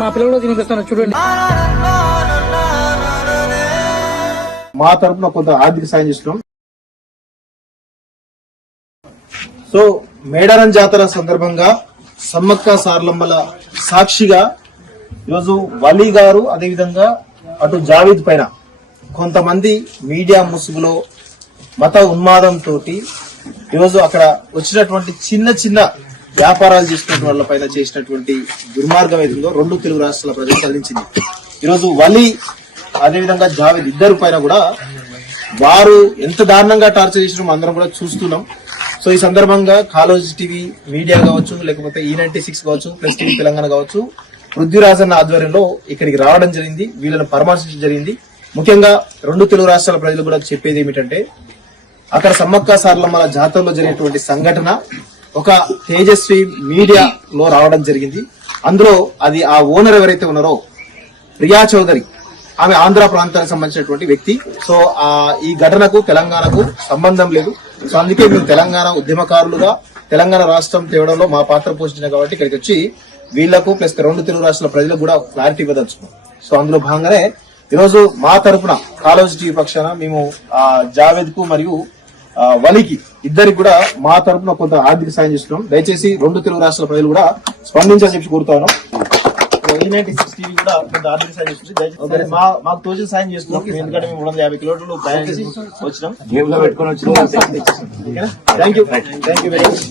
మా పిల్లలు తినిపిస్తాను చూడండి. మా తరపున కొంత ఆర్థిక సాయం చేస్తున్నాం. సో మేడారం జాతర సందర్భంగా సమ్మక్క సారలమ్మల సాక్షిగా ఈరోజు వలీ గారు అదేవిధంగా అటు జావేద్ పైన కొంతమంది మీడియా ముసుగులో మత ఉన్మాదంతో ఈరోజు అక్కడ వచ్చినటువంటి చిన్న చిన్న వ్యాపారాలు చేసినటువంటి వాళ్ళ పైన చేసినటువంటి దుర్మార్గం ఏదో రెండు తెలుగు రాష్ట్రాల ప్రజలు కలిగించింది. ఈరోజు వలీ అదేవిధంగా జావేద్ ఇద్దరు పైన కూడా వారు ఎంత దారుణంగా టార్చర్ చేసిన అందరం కూడా చూస్తున్నాం. సో ఈ సందర్భంగా కాలేజ్ టీవీ మీడియా కావచ్చు, లేకపోతే E96 కావచ్చు, ప్లస్ టీవీ తెలంగాణ కావచ్చు, పృథ్వీరాజన్న ఆధ్వర్యంలో ఇక్కడికి రావడం జరిగింది, వీళ్ళని పరామర్శించడం జరిగింది. ముఖ్యంగా రెండు తెలుగు రాష్ట్రాల ప్రజలు కూడా చెప్పేది ఏమిటంటే, అక్కడ సమ్మక్క సారలమ్మల జాతరలో జరిగినటువంటి సంఘటన ఒక తేజస్వి మీడియాలో రావడం జరిగింది. అందులో అది ఆ ఓనర్ ఎవరైతే ఉన్నారో ప్రియా చౌదరి, ఆమె ఆంధ్ర ప్రాంతానికి సంబంధించినటువంటి వ్యక్తి. సో ఈ ఘటనకు తెలంగాణకు సంబంధం లేదు. సో అందుకే మేము తెలంగాణ ఉద్యమకారులుగా తెలంగాణ రాష్ట్రం తేవడంలో మా పాత్ర పోషించిన కాబట్టి ఇక్కడికి వచ్చి వీళ్లకు ప్లస్ రెండు తెలుగు రాష్ట్రాల ప్రజలకు కూడా క్లారిటీ ఇవ్వదలుచుకున్నాం. సో అందులో భాగంగానే ఈరోజు మా తరపున కాలేజ్ టీవీ పక్షాన మేము జావేద్ కు మరియు వలీకి ఇద్దరికి కూడా మా తరపున కొంత ఆర్థిక సాయం చేస్తున్నాం. దయచేసి రెండు తెలుగు రాష్ట్రాల ప్రజలు కూడా స్పందించాలని చెప్పి కోరుతా ఉన్నాం. E96 టీవీ కూడా కొంత ఆర్థిక సాయం చేస్తుంది. మాకు తోచిన సాయం చేస్తున్నాం. ఎందుకంటే మేము 350 కిలోమీటర్లు ప్రయాణం చేసి వచ్చినాం, గేమ్ లో పెట్టుకుని వచ్చినాం. Thank you very much.